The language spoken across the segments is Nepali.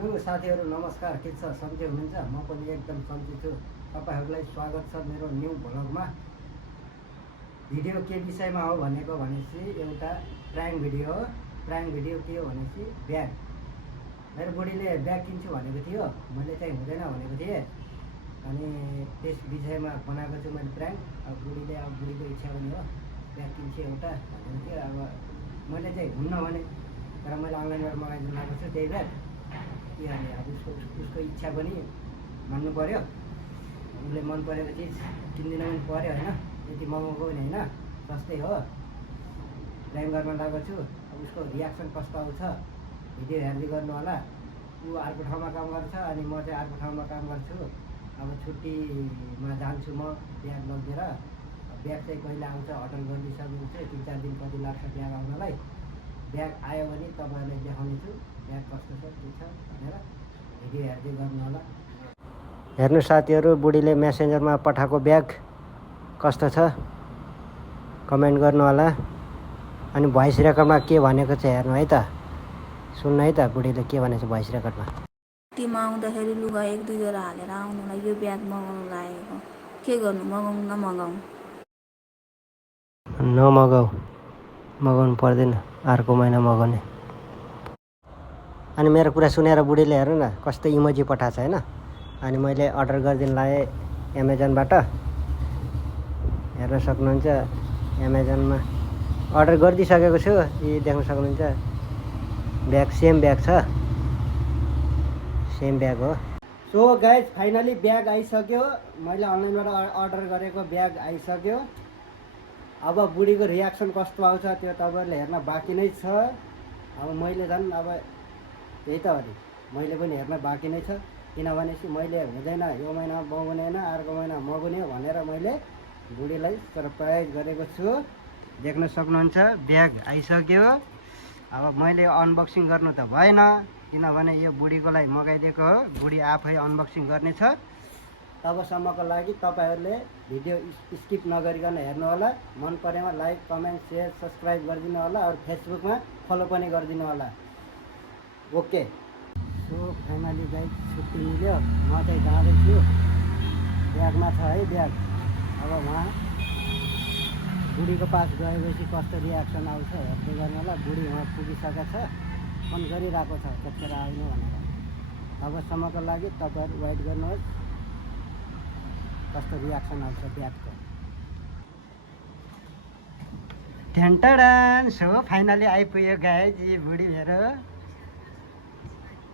हेलो साथीहरू नमस्कार, के छ? सन्चै हुनुहुन्छ? म पनि एकदम सन्चै छु। तपाईहरूलाई स्वागत छ मेरो न्यू भ्लगमा। भिडियो के विषयमा हो भनेको भनेपछि एउटा प्राङ्क भिडियो हो। प्राङ्क भिडियो के हो भनेपछि ब्याग। मेरो बुढीले ब्याग किन्छु भनेको थियो, मैले चाहिँ हुँदैन भनेको थिएँ। अनि त्यस विषयमा बनाएको छु मैले प्राङ्क। अब बुढीले बुढीको इच्छा पनि हो, ब्याग किन्छु एउटा भनेको थियो। अब मैले चाहिँ हुन्न भने, तर मैले अनलाइनबाट मगाइदिनु लागेको छु त्यही ब्याग। के गर्ने, अब उसको इच्छा पनि मान्नु पर्यो। उसले मन परेको चिज किनिदिनु पनि पर्यो होइन। यति महँगो पनि होइन, सस्तै हो। प्राइम गर्न लागेको छु। अब उसको रियाक्सन कस्तो आउँछ भिडियो हेर्दै गर्नु होला। ऊ अर्को ठाउँमा काम गर्छ अनि म चाहिँ अर्को ठाउँमा काम गर्छु। अब छुट्टीमा जान्छु म ब्याग लगेर। ब्याग चाहिँ कहिले आउँछ अर्डर गरिदिइसकेको छु। 3-4 दिन कति लाग्छ ब्याग आउनलाई। ब्याग आयो भने तपाईँहरूलाई देखाउने छु ब्याग कस्तो छ के छ भनेर। भिडियो हेर्दै गर्नु होला। हेर्नु साथीहरू, बुढीले मेसेन्जरमा पठाएको ब्याग कस्तो छ कमेन्ट गर्नु होला। अनि भोइस रेकर्डमा के भनेको छ हेर्नु है त, सुन्नु है त बुढीले के भनेको छ भोइस रेकर्डमा। छुट्टीमा आउँदाखेरि लुगा 1-2 जोडा हालेर आउनुलाई यो ब्याग मगाउनु लागेको। के गर्नु, मगाउनु नमगाउनु? मगाउनु पर्दैन, अर्को महिना मगाउने। अनि मेरो कुरा सुनेर बुढीले हेर्नु न कस्तो इमोजी पठाएको छ होइन। अनि मैले अर्डर गरिदिनु लागेँ एमाजोनबाट। हेर्न सक्नुहुन्छ, एमाजोनमा अर्डर गरिदिइसकेको छु। यी देख्न सक्नुहुन्छ ब्याग, सेम ब्याग छ, सेम ब्याग हो। सो गाइज फाइनली ब्याग आइसक्यो। मैले अनलाइनबाट अर्डर गरेको ब्याग आइसक्यो। अब बुढीको रियाक्सन कस्तो आउँछ त्यो तपाईँहरूले हेर्न बाँकी नै छ। अब मैले झन् अब त्यही त हो नि, मैले पनि हेर्न बाँकी नै छ। किनभने मैले हुँदैन यो महिना मगाउने होइन, अर्को महिना मगाउने भनेर मैले बुढीलाई सरप्राइज गरेको छु। देख्न सक्नुहुन्छ ब्याग आइसक्यो। अब मैले अनबक्सिङ गर्नु त भएन, किनभने यो बुढीको लागि मगाइदिएको हो। बुढी आफै अनबक्सिङ गर्नेछ। तबसम्मको लागि तपाईँहरूले भिडियो स्किप नगरिकन हेर्नु होला। मन परेमा लाइक, कमेन्ट, सेयर, सब्सक्राइब गरिदिनु होला। और फेसबुकमा फलो पनि गरिदिनु होला। ओके। सो फाइनली गाइस छुट्टी मिल्यो। म चाहिँ जाँदैछु, ब्यागमा छ है ब्याग। अब उहाँ बुढीको पास गएपछि कस्तो रियाक्सन आउँछ हेर्दै गर्नु होला। बुढी उहाँ पुगिसकेको छ, फोन गरिरहेको छ कतिखेर आउनु भनेर। तबसम्मको लागि तपाईँहरू वेट गर्नुहोस् कस्तो रियाक्सन आउँछ ब्यागको। ढेन्टाडान। सो फाइनली आइपुग्यो गाइज यी बुढी मेरो।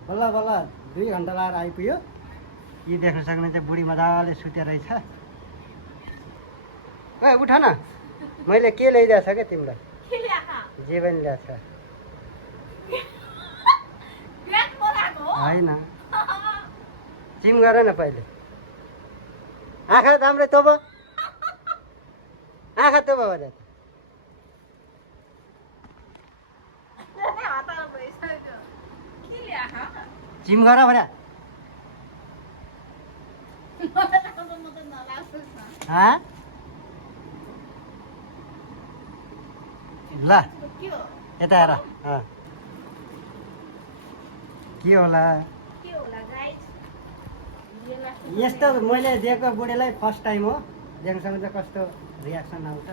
बल्ल 2 घन्टा लाएर आइपुग्यो। यी देख्न सक्नुहुन्छ बुढी मजाले सुते रहेछ। ए उठ न, मैले के ल्याइदिएको छ क्या तिमीलाई? जे पनि ल्याएको छ होइन। चिम गर न पहिले। आँखा राम्रै तब, आँखा तब भने चिम गर भने। ल यता हेर के होला यस्तो मैले दिएको बुढीलाई फर्स्ट टाइम हो। देख्न सक्नुहुन्छ कस्तो रियाक्सन आउँछ।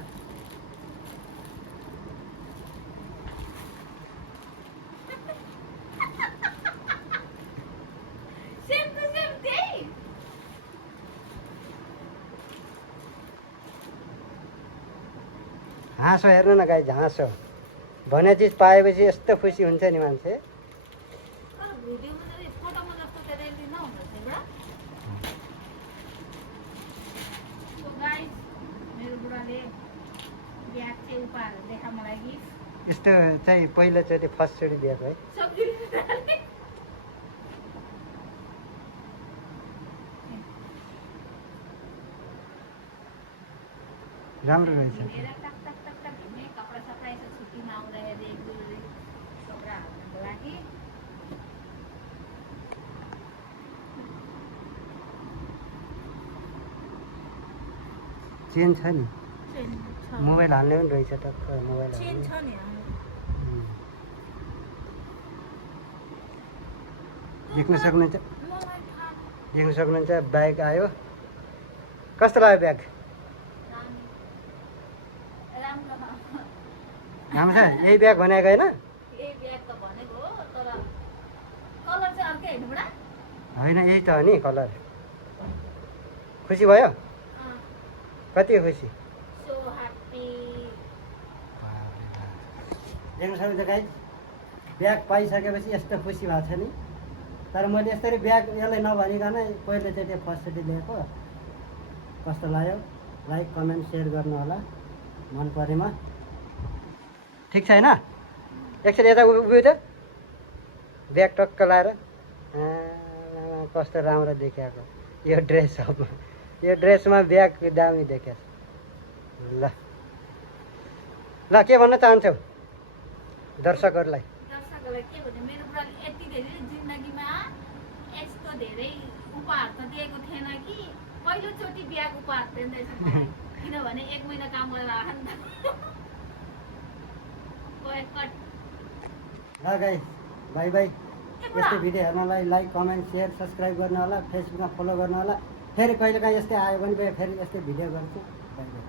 हाँसो हेर्नु न गाई, हाँसो भने चिज पाएपछि यस्तो खुसी हुन्छ नि मान्छे। यस्तो चाहिँ पहिलोचोटि फर्स्टचोटि दिएको है। राम्रो रहेछ। चेन छ नि, मोबाइल हाल्ने पनि रहेछ टक्क। मोबाइल देख्न सक्नुहुन्छ ब्याग आयो। कस्तो लाग्यो ब्याग? राम्रो छ। यही ब्याग भनेको होइन? होइन यही त हो नि कलर। खुसी भयो? कति खुसी? देख्न सक्नुहुन्छ गाइस, ब्याग पाइसकेपछि यस्तो खुसी भएको छ नि। तर मैले यसरी ब्याग यसलाई नभनिकन पहिलोचोटि फर्स्टचोटि लिएको। कस्तो लाग्यो? लाइक कमेन्ट सेयर गर्नु होला मन परेमा। ठिक छैन? एकचोटि यता उभियो त ब्याग टक्क लाएर। कस्तो राम्रो देखिएको यो ड्रेसमा। यो ड्रेसमा ब्याग दामी देखेछ। ल ल के भन्न चाहन्छौ दर्शकहरूलाई? के भने मेरो बुढाले यति धेरै जिन्दगीमा यस्तो धेरै उपहार त दिएको थिएन कि पहिलोचोटि ब्याग उपहार दिँदैछ मलाई। किनभने 1 महिना काम गरेर आएको नि त। ल गाइस बाई बाई। यस्तै भिडियो हेर्नलाई लाइक कमेन्ट सेयर सब्सक्राइब गर्नु होला। फेसबुकमा फलो गर्नु होला। फेरि कहिलेकाहीँ यस्तै आयो भने फेरि यस्तै भिडियो गर्छु। By by.